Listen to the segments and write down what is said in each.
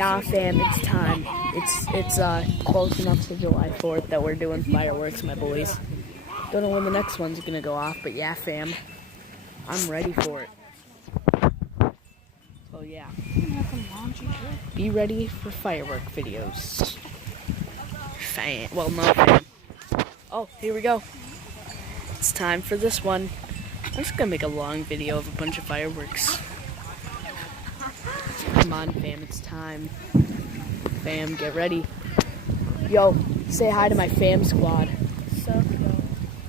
Yeah, fam, it's time. It's close enough to July 4th that we're doing fireworks, my boys. Don't know when the next one's gonna go off, but yeah, fam, I'm ready for it. So yeah, be ready for firework videos. No fam. Oh, here we go. It's time for this one. I'm just gonna make a long video of a bunch of fireworks. Come on, fam, it's time. Fam, get ready. Yo, say hi to my fam squad.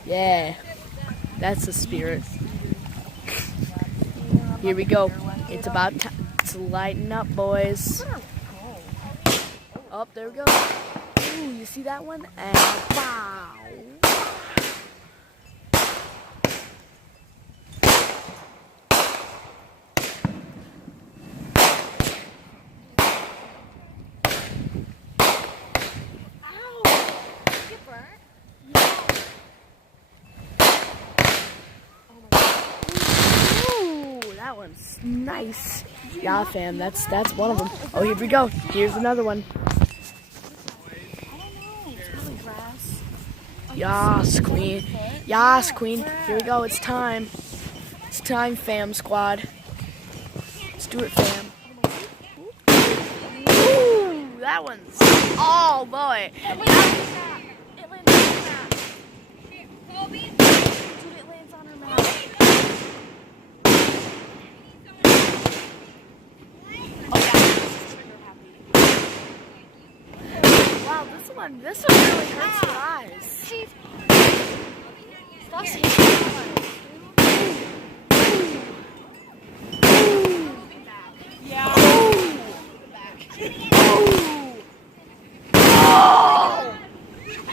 Yeah, that's the spirit. Here we go. It's about time to lighten up, boys. Oh, there we go. Ooh, you see that one? And wow. That one's nice. Yeah, fam, that's one of them. Oh, here we go. Here's another one. Yas, queen. Yas, queen. Here we go. It's time. It's time, fam squad. Let's do it, fam. Ooh, that one's. Oh boy. Wow, this one really hurts your eyes. Yeah.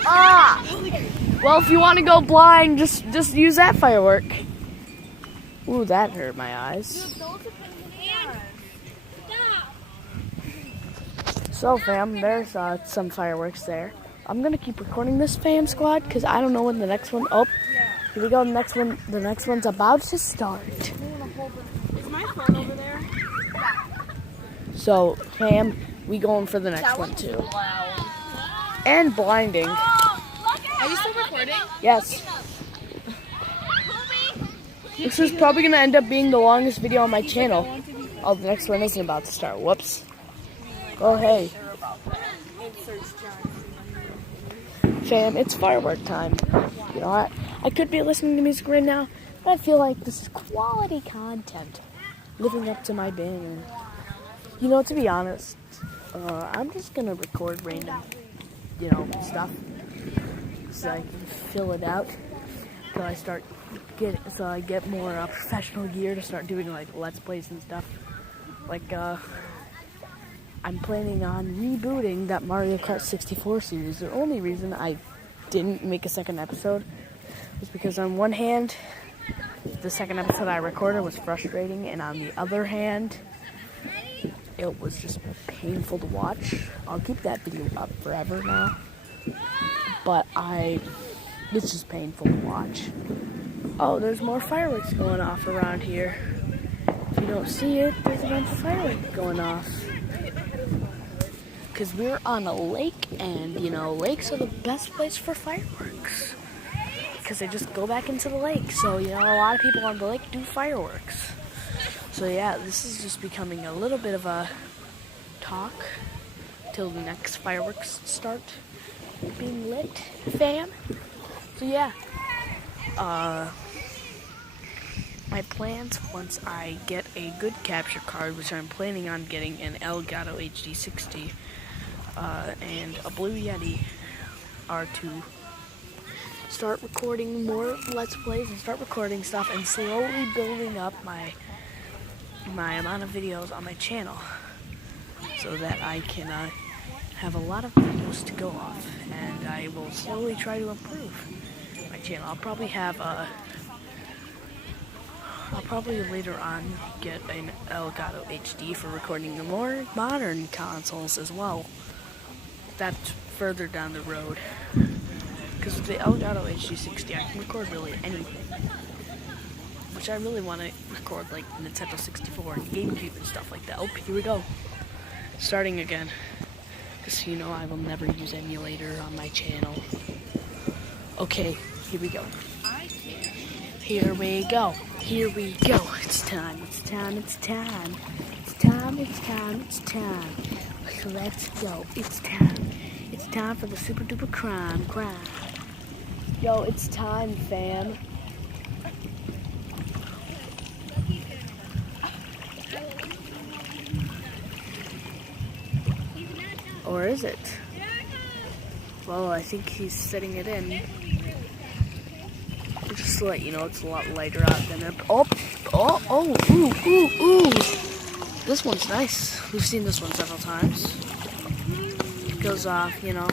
Ah. Well, if you want to go blind, just use that firework. Ooh, that hurt my eyes. So, fam, there's some fireworks there. I'm gonna keep recording this, fam squad, because I don't know when the next one. Oh, here we go. The next one's about to start. Is my phone over there? So, fam, we going for the next one too. And blinding. Are you still recording? Yes. This is probably gonna end up being the longest video on my channel. Oh, the next one isn't about to start. Whoops. Oh, hey. Fam, it's firework time. You know what? I could be listening to music right now, but I feel like this is quality content. Living up to my banner. You know, to be honest, I'm just gonna record random, stuff. So I can fill it out so I get more professional gear to start doing like Let's Plays and stuff. Like, I'm planning on rebooting that Mario Kart 64 series. The only reason I didn't make a second episode was because on one hand, the second episode I recorded was frustrating, and on the other hand, it was just painful to watch. I'll keep that video up forever now, but it's just painful to watch. Oh, there's more fireworks going off around here. If you don't see it, there's a bunch of fireworks going off. Because we're on a lake, and, lakes are the best place for fireworks. Because they just go back into the lake. So, a lot of people on the lake do fireworks. So, yeah, this is just becoming a little bit of a talk till the next fireworks start being lit, fam. So, yeah. My plans, once I get a good capture card, which I'm planning on getting an Elgato HD60, and a Blue Yeti, are to start recording more Let's Plays and start recording stuff and slowly building up my amount of videos on my channel so that I can have a lot of videos to go off, and I will slowly try to improve my channel. I'll probably later on get an Elgato HD for recording the more modern consoles as well. That's further down the road. Because with the Elgato HD60, I can record really anything. Which I really want to record, like Nintendo 64 and GameCube and stuff like that. Oh, here we go. starting again. Because you know I will never use emulator on my channel. Okay, here we go. Here we go. Here we go. It's time. It's time. It's time. It's time. It's time. It's time. Let's go. It's time. It's time for the super duper crime. Yo, it's time, fam. Or is it? Well, I think he's setting it in. Just to let you know, it's a lot lighter out than it. Ooh. This one's nice. We've seen this one several times. It goes off, you know.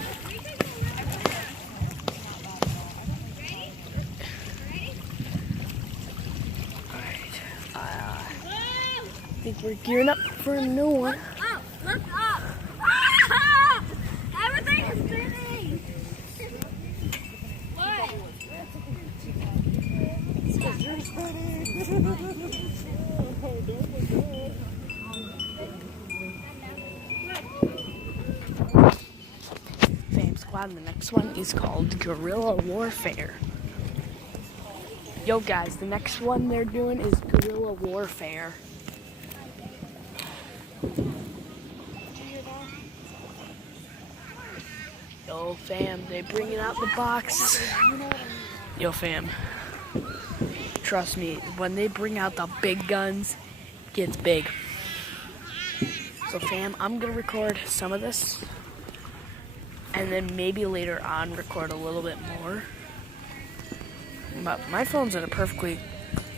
Alright. I think we're gearing up for a new one. Oh, look up! Everything is spinning! What? It's because you're spinning! Fam Squad, the next one is called Guerrilla Warfare. Yo guys, the next one they're doing is Guerrilla Warfare. Yo fam, they bringing out the box. Yo fam, trust me, when they bring out the big guns, it gets big. So fam, I'm gonna record some of this, and then maybe later on record a little bit more. But my phone's at a perfectly,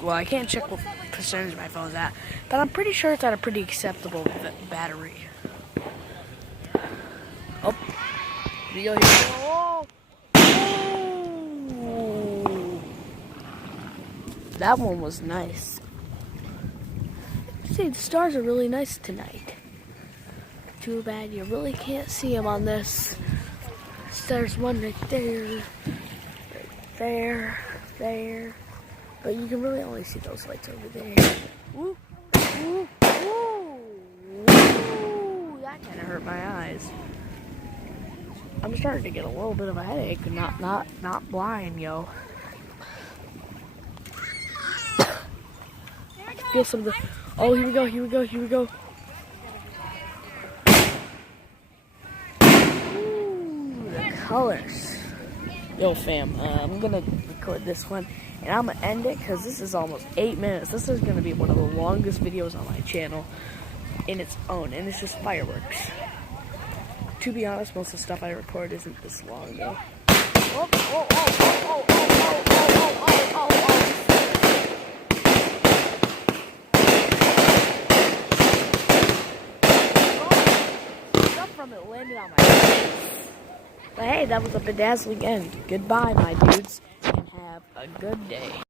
well, I can't check what percentage my phone's at, but I'm pretty sure it's at a pretty acceptable battery. Oh, video here. Oh. That one was nice. See, the stars are really nice tonight. Too bad you really can't see them on this. There's one right there, there, but you can really only see those lights over there. Woo, woo, woo, woo. That kind of hurt my eyes. I'm starting to get a little bit of a headache, not blind, yo. Feel some of the. Oh, here we go. Ooh, the colors. Yo, fam, I'm gonna record this one, and I'm gonna end it because this is almost 8 minutes. This is gonna be one of the longest videos on my channel in its own, and it's just fireworks. To be honest, most of the stuff I record isn't this long, though. Stuff from it landed on my face. But hey, that was a bedazzling end. Goodbye, my dudes, and have a good day.